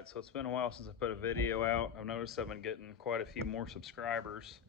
right, so it's been a while since I put a video out. I've noticed I've been getting quite a few more subscribers.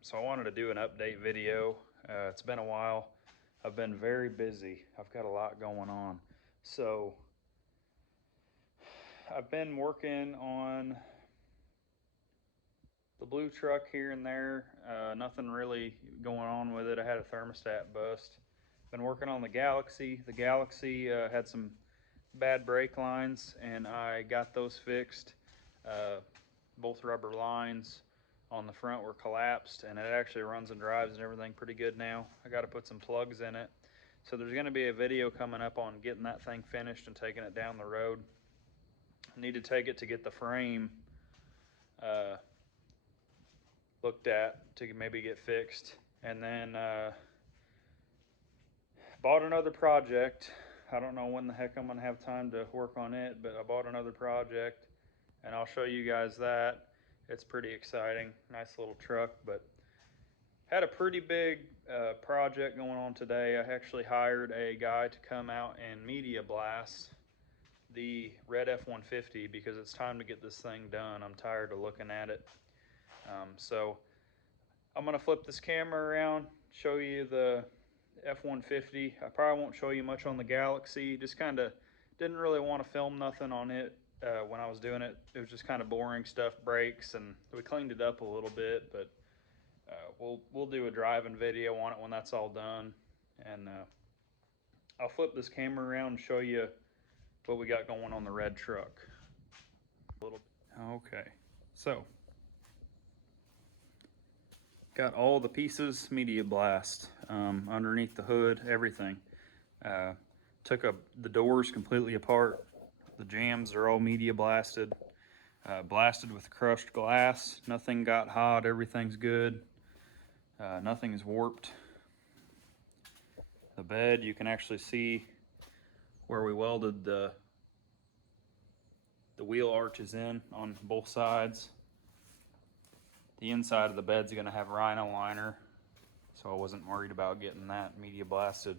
So I wanted to do an update video. It's been a while. I've been very busy. I've got a lot going on. So I've been working on the blue truck here and there. Nothing really going on with it. I had a thermostat bust. Been working on the Galaxy. The Galaxy had some bad brake lines, and I got those fixed. Both rubber lines on the front were collapsed, and it actually runs and drives and everything pretty good now. I got to put some plugs in it. So there's going to be a video coming up on getting that thing finished and taking it down the road. I need to take it to get the frame looked at to maybe get fixed. And then bought another project. I don't know when the heck I'm going to have time to work on it, but I bought another project, and I'll show you guys that. It's pretty exciting. Nice little truck, but had a pretty big project going on today. I actually hired a guy to come out and media blast the red F-150 because it's time to get this thing done. I'm tired of looking at it. So I'm gonna flip this camera around, show you the F-150. I probably won't show you much on the Galaxy. Just kind of didn't really want to film nothing on it when I was doing it. It was just kind of boring stuff, brakes, and we cleaned it up a little bit, but we'll do a driving video on it when that's all done. And I'll flip this camera around and show you what we got going on the red truck. Okay, so got all the pieces media blast underneath the hood, everything. Took the doors completely apart. The jambs are all media blasted. Blasted with crushed glass. Nothing got hot, everything's good. Nothing is warped. The bed, you can actually see where we welded the wheel arches in on both sides. The inside of the bed's gonna have Rhino liner, so I wasn't worried about getting that media blasted.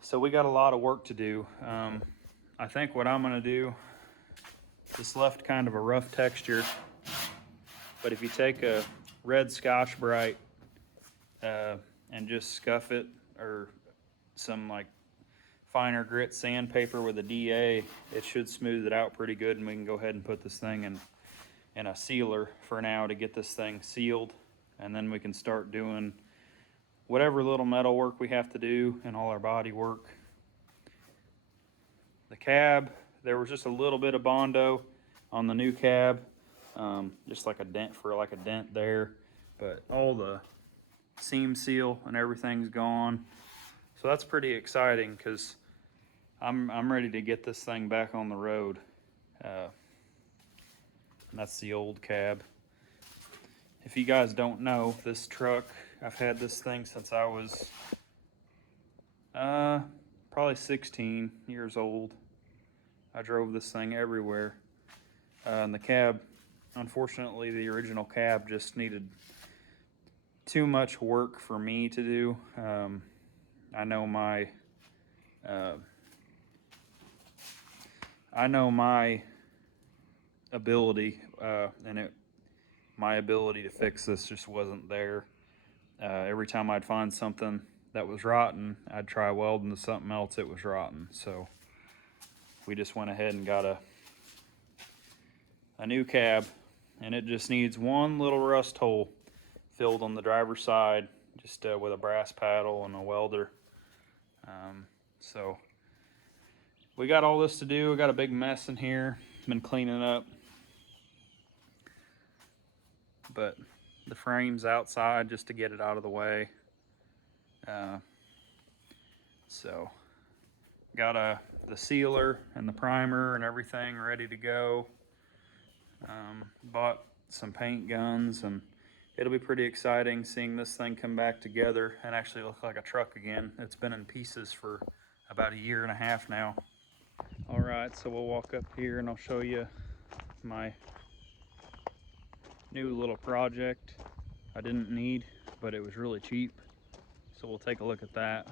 So we got a lot of work to do. I think what I'm gonna do, this left kind of a rough texture, but if you take a red Scotch-Brite and just scuff it, or some like finer grit sandpaper with a DA, it should smooth it out pretty good, and we can go ahead and put this thing in a sealer for now to get this thing sealed, and then we can start doing whatever little metal work we have to do and all our body work. The cab, there was just a little bit of Bondo on the new cab, just like a dent there, but all the seam seal and everything's gone. So that's pretty exciting because I'm ready to get this thing back on the road. That's the old cab. If you guys don't know, this truck, I've had this thing since I was probably 16 years old. I drove this thing everywhere. And the cab, unfortunately, the original cab just needed too much work for me to do. I know my ability, and my ability to fix this just wasn't there. Every time I'd find something that was rotten, I'd try welding to something else that was rotten. So we just went ahead and got a new cab, and it just needs one little rust hole filled on the driver's side, just with a brass paddle and a welder. So we got all this to do. We got a big mess in here. Been cleaning up, but the frame's outside just to get it out of the way. So got the sealer and the primer and everything ready to go. Bought some paint guns, and it'll be pretty exciting seeing this thing come back together and actually look like a truck again. It's been in pieces for about a year and a half now. All right, so we'll walk up here and I'll show you my new little project I didn't need, but it was really cheap. So we'll take a look at that.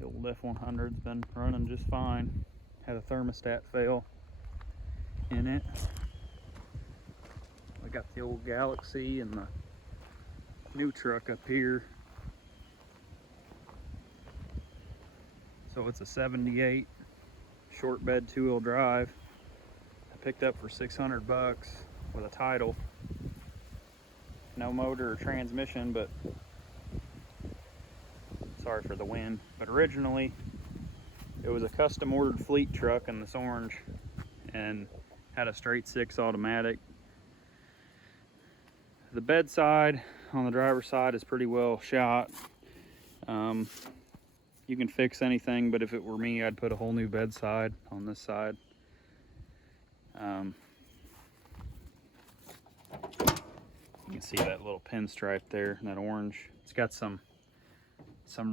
The old F100's been running just fine. Had a thermostat fail in it. We got the old Galaxy and the new truck up here. So it's a 78 short bed 2-wheel drive. I picked up for 600 bucks with a title. No motor or transmission, but sorry for the wind. But originally it was a custom ordered fleet truck in this orange and had a straight 6 automatic. The bedside on the driver's side is pretty well shot. You can fix anything, but if it were me, I'd put a whole new bedside on this side. You can see that little pinstripe there, that orange. It's got some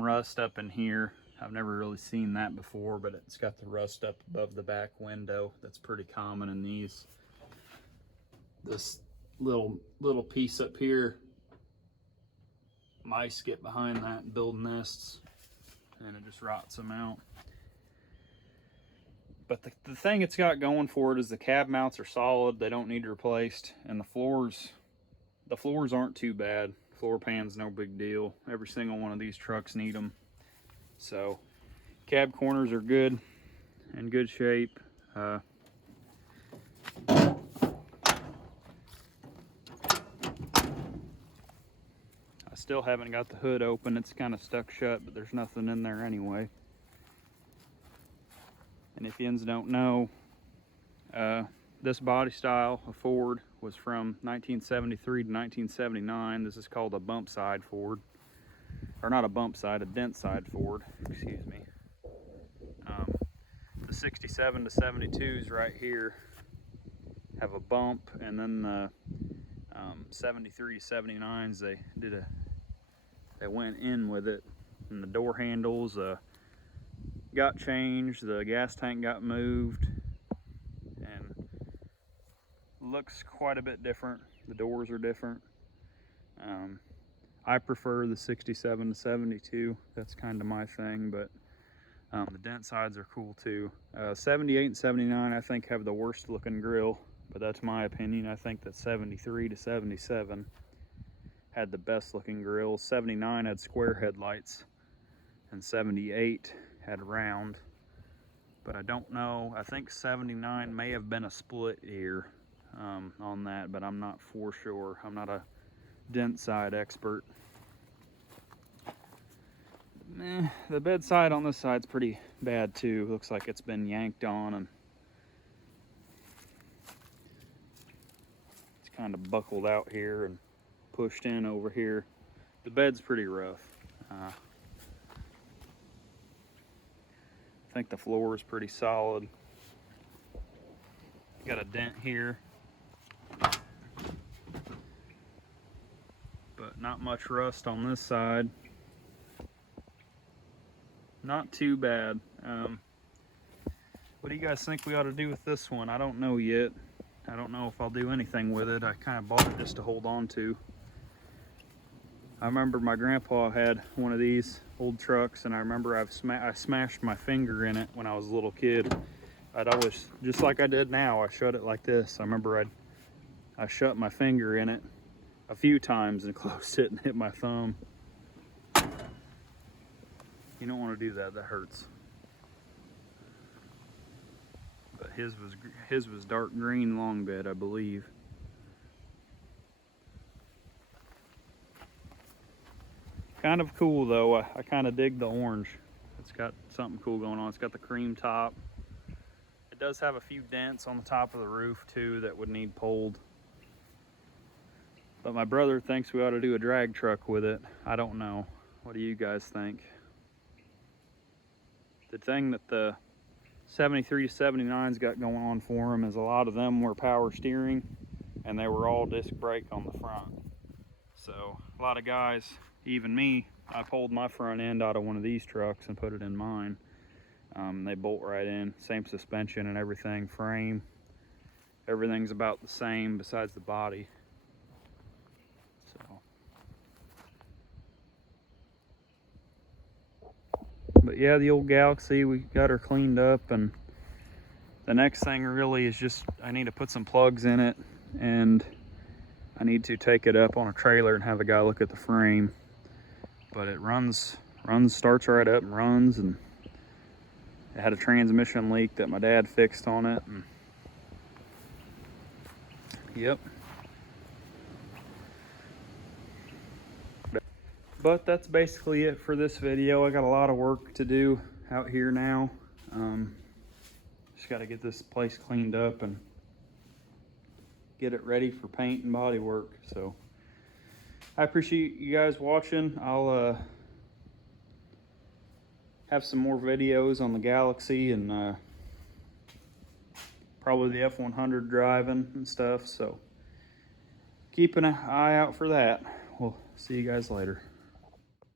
rust up in here. I've never really seen that before, but it's got the rust up above the back window. That's pretty common in these. This little piece up here, mice get behind that and build nests, and it just rots them out. But the thing it's got going for it is the cab mounts are solid. They don't need replaced, and the floors aren't too bad. Floor pan's no big deal. Every single one of these trucks need them. So cab corners are good, in good shape. I still haven't got the hood open. It's kind of stuck shut, but there's nothing in there anyway. And if yins don't know, this body style of Ford was from 1973 to 1979. This is called a bump side Ford. Or not a bump side, a dent side Ford, excuse me. The 67 to 72s right here have a bump, and then the 73 to 79s, they went in with it, and the door handles got changed, the gas tank got moved, and looks quite a bit different. The doors are different. I prefer the 67 to 72. That's kind of my thing, but the dent sides are cool too. 78 and 79 I think have the worst looking grill, but that's my opinion. I think that 73 to 77 had the best looking grills. 79 had square headlights and 78 had round, but I don't know. I think 79 may have been a split ear on that, but I'm not for sure. I'm not a dent side expert. The bedside on this side's pretty bad too. Looks like it's been yanked on, and it's kind of buckled out here and pushed in over here. The bed's pretty rough. I think the floor is pretty solid. Got a dent here, but not much rust on this side. Not too bad. What do you guys think we ought to do with this one? I don't know yet. I don't know if I'll do anything with it. I kind of bought it just to hold on to. I remember my grandpa had one of these old trucks, and I remember I smashed my finger in it when I was a little kid. I'd always, just like I did now, I shut it like this. I remember I shut my finger in it a few times and closed it and hit my thumb. You don't want to do that, that hurts. But his was dark green long bed, I believe. Kind of cool though. I kind of dig the orange. It's got something cool going on. It's got the cream top. It does have a few dents on the top of the roof too that would need pulled. But my brother thinks we ought to do a drag truck with it. I don't know. What do you guys think? The thing that the 73 to 79's got going on for them is a lot of them were power steering, and they were all disc brake on the front. So a lot of guys, even me, I pulled my front end out of one of these trucks and put it in mine. They bolt right in, same suspension and everything, frame. Everything's about the same besides the body. So, but But yeah, the old Galaxy, we got her cleaned up, and the next thing really is just I need to put some plugs in it, and I need to take it up on a trailer and have a guy look at the frame. But it starts right up and runs, and it had a transmission leak that my dad fixed on it. And yep. But that's basically it for this video. I got a lot of work to do out here now. Just got to get this place cleaned up and get it ready for paint and body work. So I appreciate you guys watching. I'll have some more videos on the Galaxy and probably the F100 driving and stuff. So keep an eye out for that. We'll see you guys later.